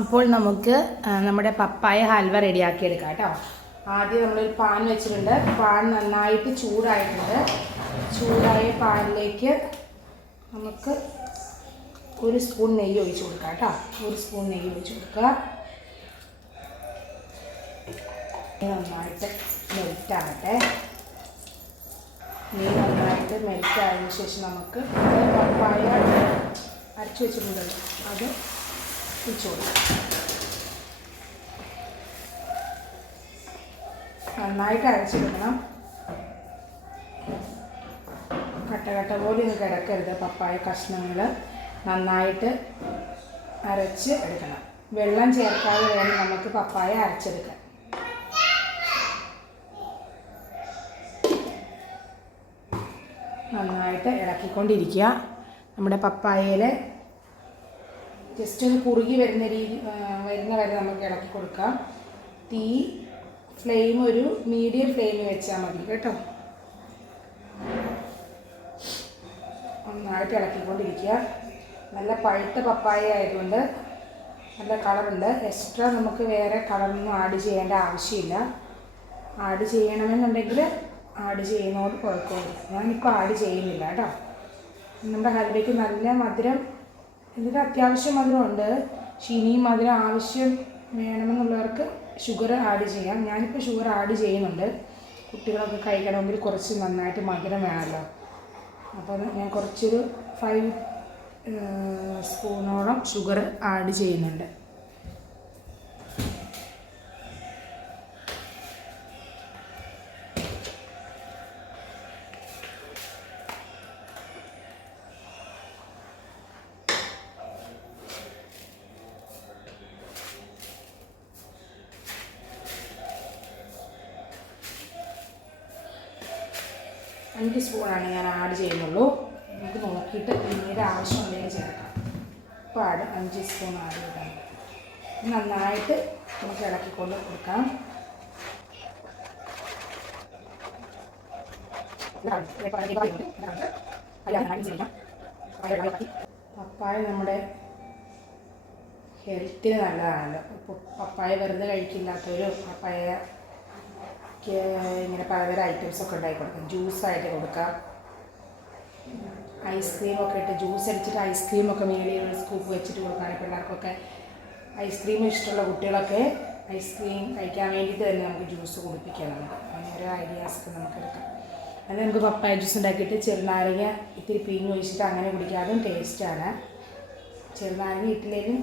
അപ്പോൾ നമുക്ക് നമ്മുടെ പപ്പായ ഹൽവ റെഡിയാക്കി എടുക്കാം കേട്ടോ. ആദ്യം നമ്മളൊരു പാൻ വെച്ചിട്ടുണ്ട്. പാൻ നന്നായിട്ട് ചൂടായിട്ടുണ്ട്. ചൂടായ പാനിലേക്ക് നമുക്ക് ഒരു സ്പൂൺ നെയ്യ് ഒഴിച്ച് കൊടുക്കാം കേട്ടോ. ഒരു സ്പൂൺ നെയ്യ് ഒഴിച്ച് കൊടുക്കുക. നന്നായിട്ട് മെൽറ്റാകട്ടെ. നെയ്യ് നന്നായിട്ട് മെൽറ്റായതിനു ശേഷം നമുക്ക് പപ്പായ അരച്ച് വെച്ചിട്ടുണ്ടല്ലോ അത് ഒഴിച്ച് കൊടുക്കാം. നന്നായിട്ട് അരച്ചെടുക്കണം. കട്ട പോലെ ഒന്നും കിടക്കരുത്. പപ്പായ കഷ്ണങ്ങൾ നന്നായിട്ട് അരച്ച് എടുക്കണം. വെള്ളം ചേർക്കാതെ വേണം നമുക്ക് പപ്പായ അരച്ചെടുക്കാൻ. നന്നായിട്ട് ഇളക്കിക്കൊണ്ടിരിക്കുക. നമ്മുടെ പപ്പായയിൽ ജസ്റ്റ് ഒന്ന് കുറുകി വരുന്ന വരെ നമുക്ക് ഇളക്കി കൊടുക്കാം. ഫ്ലെയിം ഒരു മീഡിയം ഫ്ലെയിമിൽ വെച്ചാൽ മതി കേട്ടോ. നന്നായിട്ട് ഇളക്കിക്കൊണ്ടിരിക്കുക. നല്ല പഴുത്ത പപ്പായ ആയതുകൊണ്ട് നല്ല കളറുണ്ട്. എക്സ്ട്രാ നമുക്ക് വേറെ കളറൊന്നും ആഡ് ചെയ്യേണ്ട ആവശ്യമില്ല. ആഡ് ചെയ്യണമെന്നുണ്ടെങ്കിൽ ആഡ് ചെയ്യുന്നതോട് കുഴപ്പമില്ല. ഞാനിപ്പോൾ ആഡ് ചെയ്യുന്നില്ല കേട്ടോ. നമ്മുടെ ഹൽവയ്ക്ക് നല്ല മധുരം, ഇതിന് അത്യാവശ്യം മധുരമുണ്ട്. ഇനിയും മധുരം ആവശ്യം വേണമെന്നുള്ളവർക്ക് ഷുഗർ ആഡ് ചെയ്യാം. ഞാനിപ്പോൾ ഷുഗർ ആഡ് ചെയ്യുന്നുണ്ട്. കുട്ടികളൊക്കെ കഴിക്കണമെങ്കിൽ കുറച്ച് നന്നായിട്ട് മധുരം വേണമല്ലോ. അപ്പോൾ ഞാൻ കുറച്ചൊരു 5 സ്പൂണോളം ഷുഗർ ആഡ് ചെയ്യുന്നുണ്ട്. അഞ്ച് സ്പൂണാണ് ഞാൻ ആഡ് ചെയ്യുന്നുള്ളൂ. നമുക്ക് നോക്കിയിട്ട് പിന്നീട് ആവശ്യമുണ്ടെങ്കിൽ ചേർക്കാം. ഇപ്പോൾ 5 സ്പൂൺ ആഡ് ചെയ്താൽ നന്നായിട്ട് നമുക്ക് ഇളക്കിക്കൊണ്ട് കൊടുക്കാം. പപ്പായ നമ്മുടെ ഹെൽത്തിന് നല്ലതാണല്ലോ. പപ്പായ വെറുതെ കഴിക്കില്ലാത്തവരും പപ്പായ ഇങ്ങനെ പലതര ഐറ്റംസൊക്കെ ഉണ്ടാക്കി കൊടുക്കാം. ജ്യൂസായിട്ട് കൊടുക്കാം. ഐസ്ക്രീമൊക്കെ ഇട്ട് ജ്യൂസ് അടിച്ചിട്ട് ഐസ്ക്രീമൊക്കെ മേളിൽ ഒരു സ്കൂപ്പ് വെച്ചിട്ട് കൊടുക്കുകയാണെങ്കിൽ പിള്ളേർക്കൊക്കെ ഐസ്ക്രീം ഇഷ്ടമുള്ള കുട്ടികളൊക്കെ ഐസ്ക്രീം കഴിക്കാൻ വേണ്ടിയിട്ട് തന്നെ നമുക്ക് ജ്യൂസ് കുടിപ്പിക്കാം. നമുക്ക് അങ്ങനെ ഓരോ ഐഡിയാസൊക്കെ നമുക്ക് എടുക്കാം. അത് നമുക്ക് പപ്പായ ജ്യൂസ് ഉണ്ടാക്കിയിട്ട് ചെറുനാരങ്ങ ഇത്തിരി പിഴിഞ്ഞ് ഒഴിച്ചിട്ട് അങ്ങനെ കുടിക്കാതും ടേസ്റ്റാണ്. ചെറുനാരങ്ങ ഇട്ടില്ലെങ്കിലും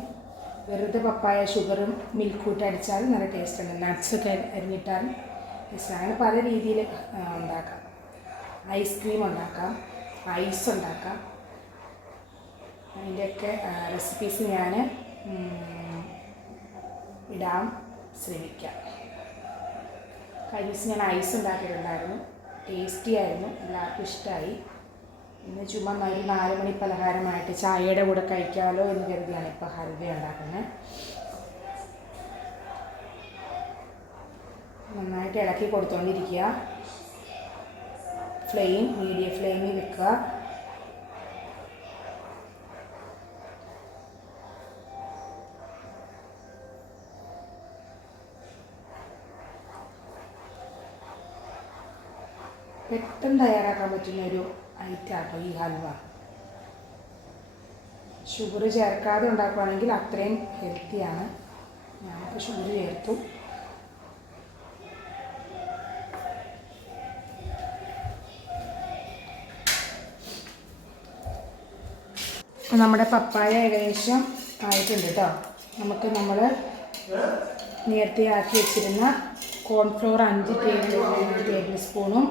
വെറുതെ പപ്പായ ഷുഗറും മിൽക്കും ഇട്ട് അടിച്ചാലും നല്ല ടേസ്റ്റാണ്. നട്ട്സൊക്കെ അരിഞ്ഞിട്ടാലും ടേസ്റ്റാണ്. പല രീതിയിൽ ഉണ്ടാക്കാം. ഐസ്ക്രീം ഉണ്ടാക്കാം, ഐസ് ഉണ്ടാക്കാം. അതിൻ്റെയൊക്കെ റെസിപ്പീസ് ഞാൻ ഇടാൻ ശ്രമിക്കാം. കഴിഞ്ഞ ദിവസം ഞാൻ ഐസ് ഉണ്ടാക്കിയിട്ടുണ്ടായിരുന്നു. ടേസ്റ്റി ആയിരുന്നു, എല്ലാവർക്കും ഇഷ്ടമായി. ഇന്ന് ചുമ്മാ ഒരു 4 മണി പലഹാരമായിട്ട് ചായയുടെ കൂടെ കഴിക്കാമല്ലോ എന്ന് കരുതിയാണ് ഇപ്പോൾ ഹൽവ ഉണ്ടാക്കുന്നത്. നന്നായിട്ട് ഇളക്കി കൊടുത്തുകൊണ്ടിരിക്കുക. ഫ്ലെയിം മീഡിയം ഫ്ലെയിമിൽ വെക്കുക. പെട്ടെന്ന് തയ്യാറാക്കാൻ പറ്റുന്ന ഒരു ഐറ്റമാട്ടോ ഈ ഹൽവ. ഷുഗർ ചേർക്കാതെ ഉണ്ടാക്കുകയാണെങ്കിൽ അത്രയും ഹെൽത്തിയാണ്. ഞാനിപ്പോൾ ഷുഗർ ചേർത്തു. നമ്മുടെ പപ്പായ ഏകദേശം ആയിട്ടുണ്ട് കേട്ടോ. നമുക്ക് നമ്മൾ നേരത്തെ ആക്കി വെച്ചിരുന്ന കോൺഫ്ലോർ 5 ടേബിൾ സ്പൂണും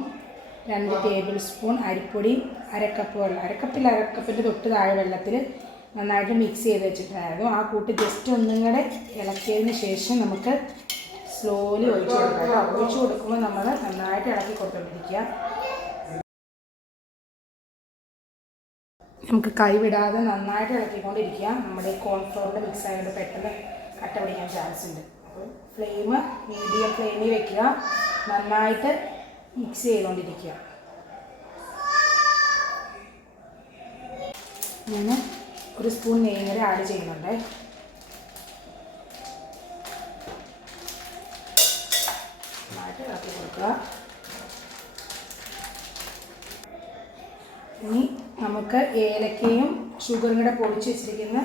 2 ടേബിൾ സ്പൂൺ അരിപ്പൊടി, അരക്കപ്പിൻ്റെ തൊട്ട് താഴെ വെള്ളത്തിൽ നന്നായിട്ട് മിക്സ് ചെയ്ത് വെച്ചിട്ടുണ്ടായിരുന്നു. ആ കൂട്ട് ജസ്റ്റ് ഒന്നും കൂടെ ഇളക്കിയതിന് ശേഷം നമുക്ക് സ്ലോലി ഒഴിച്ച് കൊടുക്കാം കേട്ടോ. ഒഴിച്ച് കൊടുക്കുമ്പോൾ നമ്മൾ നന്നായിട്ട് ഇളക്കി കൊടുത്തുകൊണ്ടിരിക്കുക. നമുക്ക് കൈവിടാതെ നന്നായിട്ട് ഇളക്കിക്കൊണ്ടിരിക്കുക. നമ്മുടെ കോൺഫ്ലോറിൻ്റെ മിക്സ് ആയതുകൊണ്ട് പെട്ടെന്ന് കട്ട പിടിക്കാൻ ചാൻസ് ഉണ്ട്. അപ്പോൾ ഫ്ലെയിം മീഡിയം ഫ്ലെയിമിൽ വെക്കുക. നന്നായിട്ട് മിക്സ് ചെയ്തുകൊണ്ടിരിക്കുക. ഞാൻ ഒരു സ്പൂൺ നെയ്യ് ആഡ് ചെയ്യുന്നുണ്ട്. നന്നായിട്ട് ഇളക്കി കൊടുക്കുക. ഇനി നമുക്ക് ഏലക്കയും ഷുഗറും കൂടെ പൊടിച്ച് വെച്ചിരിക്കുന്ന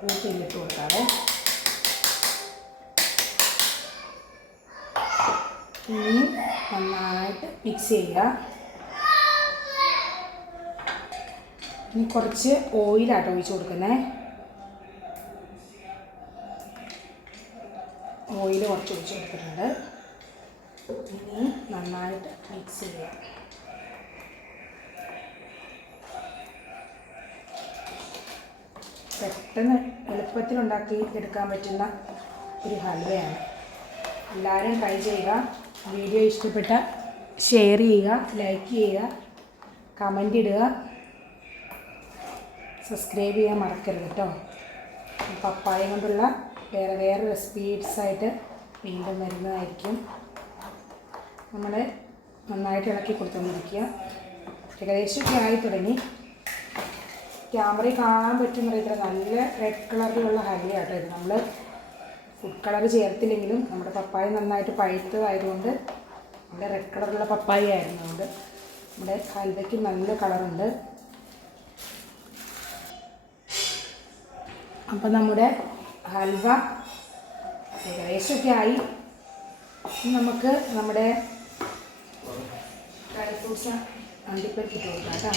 കൂട്ടിലിട്ട് കൊടുക്കാതെ ഇനി നന്നായിട്ട് മിക്സ് ചെയ്യുക. ഇനി കുറച്ച് ഓയിലാട്ടോ ഒഴിച്ച് കൊടുക്കുന്നത്. ഓയിൽ കുറച്ച് ഒഴിച്ച് കൊടുത്തിട്ടുണ്ട്. ഇനി നന്നായിട്ട് മിക്സ് ചെയ്യുക. പെട്ടെന്ന് എളുപ്പത്തിൽ ഉണ്ടാക്കി എടുക്കാൻ പറ്റുന്ന ഒരു ഹൽവയാണ്. എല്ലാവരും ട്രൈ ചെയ്യുക. വീഡിയോ ഇഷ്ടപ്പെട്ട ഷെയർ ചെയ്യുക, ലൈക്ക് ചെയ്യുക, കമൻ്റ് ഇടുക, സബ്സ്ക്രൈബ് ചെയ്യാൻ മറക്കരുത് കേട്ടോ. പപ്പായ കൊണ്ടുള്ള വേറെ റെസിപ്പീസായിട്ട് വീണ്ടും വരുന്നതായിരിക്കും. നമ്മൾ നന്നായിട്ട് ഇളക്കി കൊടുത്തുകൊണ്ടിരിക്കുക. ഏകദേശമൊക്കെ ആയി തുടങ്ങി. ക്യാമറയിൽ കാണാൻ പറ്റുന്ന രീതിയിൽ നല്ല റെഡ് കളറിലുള്ള ഹൽവയാട്ടോ ഇത്. നമ്മൾ ഫുഡ് കളർ ചേർത്തില്ലെങ്കിലും നമ്മുടെ പപ്പായ നന്നായിട്ട് പഴുത്തതായതുകൊണ്ട് നമ്മുടെ റെഡ് കളറുള്ള പപ്പായ ആയിരുന്നുകൊണ്ട് നമ്മുടെ ഹൽവയ്ക്ക് നല്ല കളറുണ്ട്. അപ്പം നമ്മുടെ ഹൽവ ഏകദേശമൊക്കെ ആയി. നമുക്ക് നമ്മുടെ ഡ്രൈ ഫ്രൂട്ട്സ് അണ്ടിപ്പരിപ്പ് ഇട്ട് കൊടുക്കാം കേട്ടോ.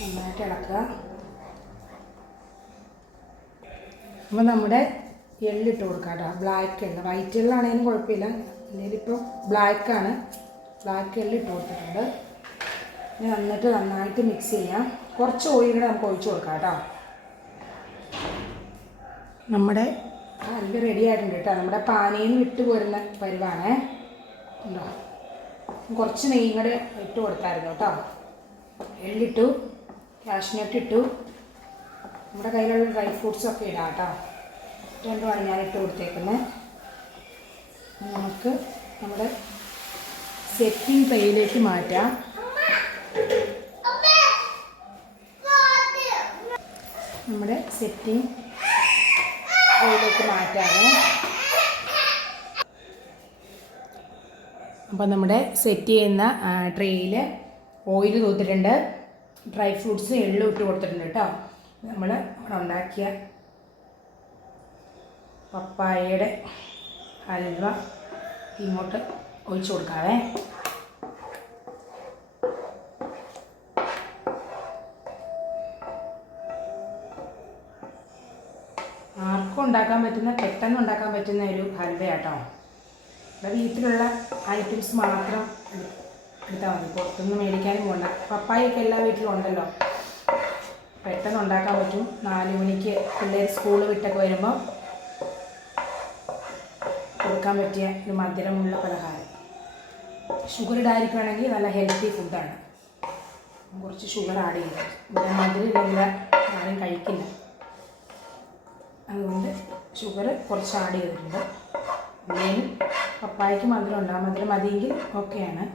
നന്നായിട്ട് ഇളക്കുക. അപ്പോൾ നമ്മുടെ എള്ളിട്ട് കൊടുക്കാം കേട്ടോ. ബ്ലാക്ക് എള്ള്, വൈറ്റ് എള്ളാണെങ്കിലും കുഴപ്പമില്ല. ഇതിലിപ്പോൾ ബ്ലാക്ക് എള്ളിട്ട് കൊടുത്തിട്ടുണ്ട്. ഇനി നന്നായിട്ട് മിക്സ് ചെയ്യാം. കുറച്ച് ഓയിൽ കൂടെ നമുക്ക് ഒഴിച്ച് കൊടുക്കാം കേട്ടോ. നമ്മുടെ ഹൽവ റെഡി ആയിട്ടുണ്ട് കേട്ടോ. നമ്മുടെ പാനയിൽ നിന്ന് വിട്ട് പോരുന്ന പരിവാണേ. ഉണ്ടോ, കുറച്ച് നെയ്യും കൂടെ ഇട്ട് കൊടുത്തായിരുന്നു കേട്ടോ. എള്ളിട്ടു, കാഷ്നട്ട് ഇട്ടു, നമ്മുടെ കയ്യിലുള്ള ഡ്രൈ ഫ്രൂട്ട്സൊക്കെ ഇടാം കേട്ടോ. രണ്ടുമാണ് ഞാൻ ഇട്ട് കൊടുത്തേക്കുന്നത്. നമുക്ക് നമ്മുടെ സെറ്റിംഗ് ട്രേയിലേക്ക് മാറ്റാം. നമ്മുടെ സെറ്റിംഗ് ട്രേയിലേക്ക് മാറ്റാണ്. അപ്പോൾ നമ്മുടെ സെറ്റ് ചെയ്യുന്ന ട്രേയിൽ ഓയിൽ തൂത്തിട്ടുണ്ട്, ഡ്രൈ ഫ്രൂട്ട്സ് എള്ളും ഇട്ട് കൊടുത്തിട്ടുണ്ട് കേട്ടോ. നമ്മൾ ഉണ്ടാക്കിയ പപ്പായയുടെ ഹൽവ ഇങ്ങോട്ട് ഒഴിച്ച് കൊടുക്കാവേ. ആർക്കും ഉണ്ടാക്കാൻ പറ്റുന്ന, പെട്ടെന്ന് ഉണ്ടാക്കാൻ പറ്റുന്ന ഒരു ഹൽവയാട്ടോ. ഇവിടെ വീട്ടിലുള്ള ഐറ്റംസ് മാത്രം എടുത്താൽ മതി, പുറത്തുനിന്ന് മേടിക്കാനും പോകണ്ട. പപ്പായൊക്കെ എല്ലാ വീട്ടിലും ഉണ്ടല്ലോ, പെട്ടെന്ന് ഉണ്ടാക്കാൻ പറ്റും. 4 മണിക്ക് പിള്ളേർ സ്കൂൾ വിട്ടൊക്കെ വരുമ്പോൾ കൊടുക്കാൻ പറ്റിയ ഒരു മധുരമുള്ള പലഹാരം. ഷുഗർ ഇടാതിരിക്കുകയാണെങ്കിൽ നല്ല ഹെൽത്തി ഫുഡാണ്. കുറച്ച് ഷുഗർ ആഡ് ചെയ്ത്, ഇവിടെ മധുരം ഇല്ലെങ്കിൽ ആരും കഴിക്കില്ല, അതുകൊണ്ട് ഷുഗർ കുറച്ച് ആഡ് ചെയ്തിട്ടുണ്ട്. ഇല്ലെങ്കിലും പപ്പായക്ക് മധുരം ഉണ്ടാകും, മധുരം മതിയെങ്കിൽ ഓക്കെയാണ്.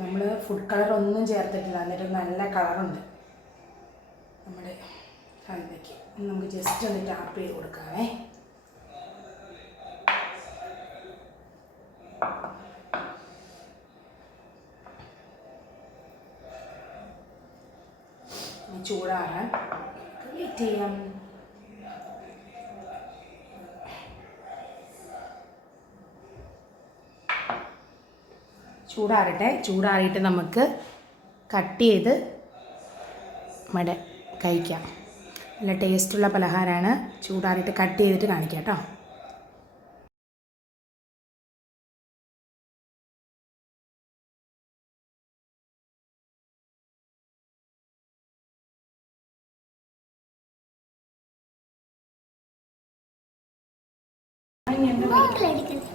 നമ്മൾ ഫുഡ് കളർ ഒന്നും ചേർത്തിട്ടില്ല, എന്നിട്ട് നല്ല കളറുണ്ട് നമ്മുടെ ഹൽവയ്ക്ക്. നമുക്ക് ജസ്റ്റ് ഒന്ന് ടാപ്പ് ചെയ്ത് കൊടുക്കാമേ. ചൂടാറാൻ വെയിറ്റ് ചെയ്യാം. ചൂടാറിയിട്ട് നമുക്ക് കട്ട് ചെയ്ത് നമ്മുടെ കഴിക്കാം. നല്ല ടേസ്റ്റുള്ള പലഹാരമാണ്. ചൂടാറിയിട്ട് കട്ട് ചെയ്തിട്ട് കാണിക്കാം കേട്ടോ. ഞങ്ങൾ ബോട്ടിൽ എടുക്കണം.